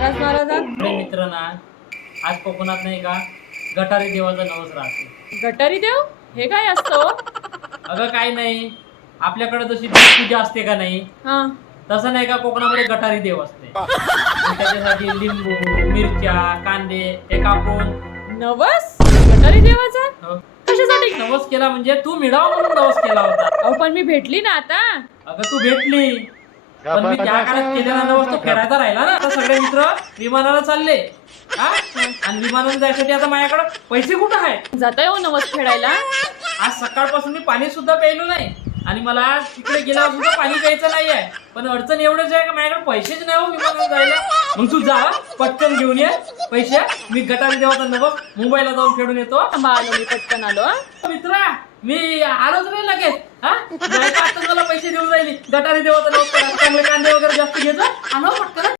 नाराज आहात? मित्र ना, आज कोकणात नाही का गटारी देवाचा नवस राहते. गटारी देव हे काय असतं? अगं काय नाही, आपल्याकडे जशी देव पूजा असते का नाही हा तसं नाही का कोकणामध्ये गटारी देव असते. मग त्याच्यासाठी लिंबू, मिरच्या, कांदे हे कापून नवस गटारी देवाचा कशासाठी नवस केला म्हणजे तू मिळावा म्हणून नवस केला होता. अहो पण मी भेटली ना आता. अगं तू भेटली पण मी ज्या काळात केलेला नवस तो फेडायचा राहिला ना. आता सगळे मित्र विमानाला चालले आणि विमानाला जायसाठी आता माझ्याकडे पैसे कुठं आहे? जाताय हो नवस फेडायला? आज सकाळपासून मी पाणी सुद्धा प्यायलो नाही आणि मला तिकडे गेल्यावर सुद्धा पाणी प्यायचं नाही आहे. पण अडचण एवढंच आहे का माझ्याकडे पैसेच नाही हो विमानाला जायला. मग तू जा पटकन घेऊन ये पैसे. मी गटारी देवाचा नवस मुंबईला जाऊन फेडून येतो. आलो मी पटकन आलो. मित्रा मी आलोच नाही लगेच. आता मला पैसे देऊन जाईल गटारी देवाचा नवस. चांगले कांदे वगैरे जास्त घेतो. आलो पटकन.